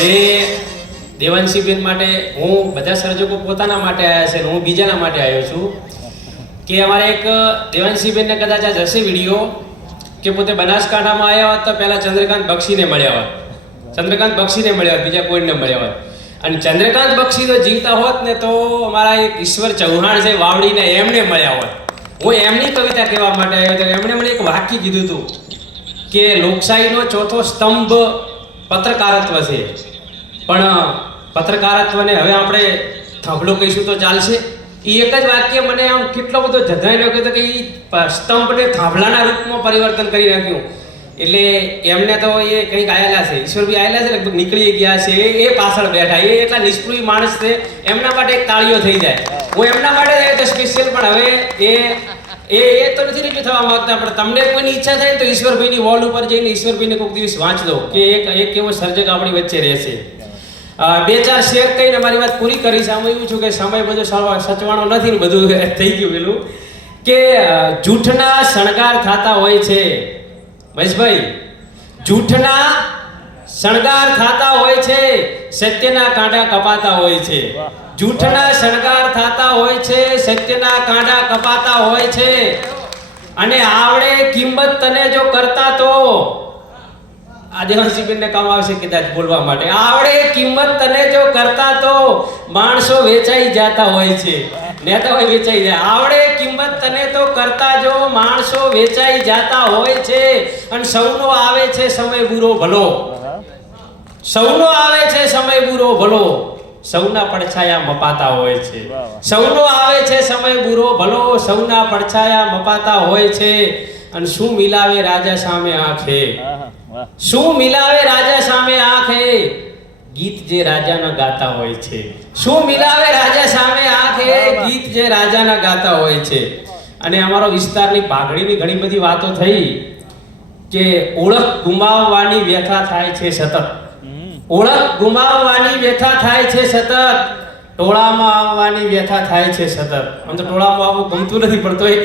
જે દેવાંશીબેન માટે હું બધા સર્જકો પોતાના માટે આવ્યા છે, હું બીજાના માટે આવ્યો છું કે અમારે એક દેવાંશીબેનને કદાચ આ જશે વિડીયો કે પોતે બનાસકાંઠામાં આવ્યા હોત તો પહેલા ચંદ્રકાંત બક્ષીને મળ્યા હોત, ચંદ્રકાંત બક્ષીને મળ્યા હોત, બીજા કોઈને મળ્યા હોત. અને ચંદ્રકાંત બક્ષી તો જીવતા હોત ને તો અમારા એક ઈશ્વર ચૌહાણ છે વાવડીને, એમને મળ્યા હોત. હું એમની કવિતા કહેવા માટે આવ્યો હતો. એમણે મને એક વાક્ય કીધું હતું કે લોકશાહીનો ચોથો સ્તંભ પત્રકારત્વ છે, પણ પત્રકારત્વને હવે આપણે થાંભલો કહીશું તો ચાલશે. એ એક જ વાક્ય મને આમ કેટલો બધો જધાઈ નાખ્યો હતો કે એ સ્તંભને થાંભલાના રૂપમાં પરિવર્તન કરી નાખ્યું. એટલે એમને તો એ કંઈક આયેલા છે, ઈશ્વરભાઈ આયેલા છે, લગભગ નીકળી ગયા છે, એ પાછળ બેઠા, એ એટલા નિષ્પૃહી માણસ છે, એમના માટે એક તાળીઓ થઈ જાય. હું એમના માટે તો સ્પેશિયલ, પણ હવે એ તો નથી રજૂ થવા માંગતા. પણ તમને કોઈની ઈચ્છા થાય તો ઈશ્વરભાઈની વોલ ઉપર જઈને ઈશ્વરભાઈને કોઈક દિવસ વાંચ દો કે એક એવો સર્જક આપણી વચ્ચે રહેશે. બે ચાર શેર કહીને મારી વાત પૂરી કરીશ. આમાં એવું છું કે સમય બધો સચવાણો નથી ને બધું થઈ ગયું પેલું કે જૂઠના શણગાર થતા હોય છે મહેશભાઈ, જૂઠના શણગાર થતા હોય છે, સત્યના કાંટા કપાતા હોય છે. જૂઠના શણગાર થતા હોય છે, સત્યના કાંટા કપાતા હોય છે. અને આવડે કિંમત તને જો કરતા તો આ દેવાંશીબેનને કામ આવશે કદાચ બોલવા માટે. આવડે કિંમત તને જો કરતા તો માણસો વેચાઈ જતા હોય છે, નેતા હોય વેચાઈ જાય. આવડે કિંમત તને તો કરતા જો માણસો વેચાઈ જતા હોય છે. અને સૌનો આવે છે સમય બુરો ભલો, સૌનો આવે છે સમય બુરો ભલો, સૌના પડછાયા મપાતા હોય છે. સૌનો આવે છે સમય બુરો ભલો, સૌના પડછાયા મપાતા હોય છે. અને શું મિલાવે રાજા સામે આંખે, શું મિલાવે રાજા સામે આંખે, ગીત જે રાજાના ગાતા હોય છે. શું મિલાવે રાજા સામે આંખે, ગીત જે રાજાના ગાતા હોય છે. અને અમારો વિસ્તારની પાઘડીની ઘણી બધી વાતો થઈ કે ઓળખ ગુમાવવાની વ્યથા થાય છે સતત, ઓળખ ગુમાવવાની વ્યથા થાય છે સતત, ટોળામાં આવવાની વ્યથા થાય છે સતત. આમ તો ટોળામાં આવવું ગમતું નથી, પણ તોય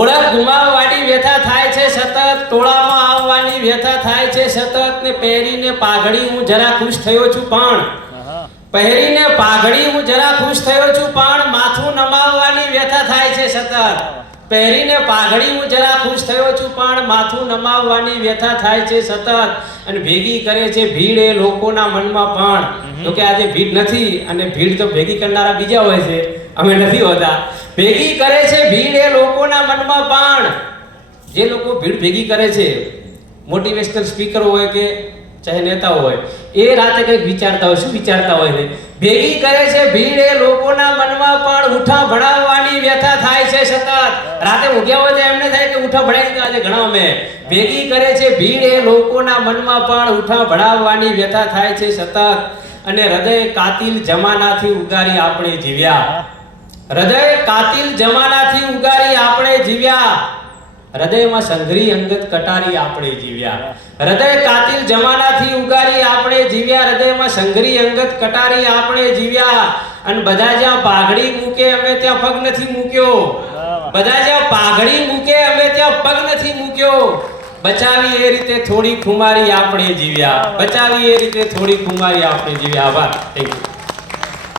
ઓળખ ગુમાવવાની વ્યથા થાય છે સતત, ટોળામાં આવવાની વ્યથા થાય છે સતત. ને પહેરીને પાઘડી હું જરા ખુશ થયો છું, પણ પહેરીને પાઘડી હું જરા ખુશ થયો છું, પણ માથું નમાવવાની વ્યથા થાય છે સતત. પહેરીને પાઘડી હું જરા ખુશ થયો છું, પણ માથું નમાવવાની વ્યથા થાય છે સતત. અને ભેગી કરે છે ભીડ એ લોકોના મનમાં, પણ તો કે આજે ભીડ નથી, અને ભીડ તો ભેગી કરનારા બીજા હોય છે, અમે નથી હોતા. ભેગી કરે છે ભીડ એ લોકોના મનમાં, પણ જે લોકો ભીડ ભેગી કરે છે, મોટિવેશનલ સ્પીકર હોય કે ચાહે નેતાઓ હોય, એ રાતે કંઈક વિચારતા હોય. શું વિચારતા હોય છે? ભેગી કરે છે ભીડ એ લોકોના મનમાં, પણ ઉઠા ભણાવવાની વ્યથા થાય છે સતત. રાતે ઊંઘ્યા હોય તો એમને થાય કે ઉઠા ભણાવી આજે ઘણા અમે. ભેગી કરે છે ભીડ એ લોકોના મનમાં, પણ ઉઠા ભણાવવાની વ્યથા થાય છે સતત. અને હૃદય કાતિલ જમાનાથી ઉગારી આપણે જીવ્યા, હૃદય કાતિલ જમાનાથી ઉગારી આપણે જીવ્યા, હૃદયમાં સંઘરી અંગત કટારી આપણે જીવ્યા. હૃદય કાતિલ જમાનાથી ઉગારી આપણે જીવ્યા, હૃદયમાં સંઘરી અંગત કટારી આપણે જીવ્યા. અને બધા જ્યાં પાઘડી મૂકે અમે ત્યાં પગ નથી મૂક્યો, બધા જ્યાં પાઘડી મૂકે અમે ત્યાં પગ નથી મૂક્યો. બચાવી એ રીતે થોડી ખુમારી આપણે જીવ્યા, બચાવી એ રીતે થોડી ખુમારી આપણે જીવ્યા. આભાર. Thank you.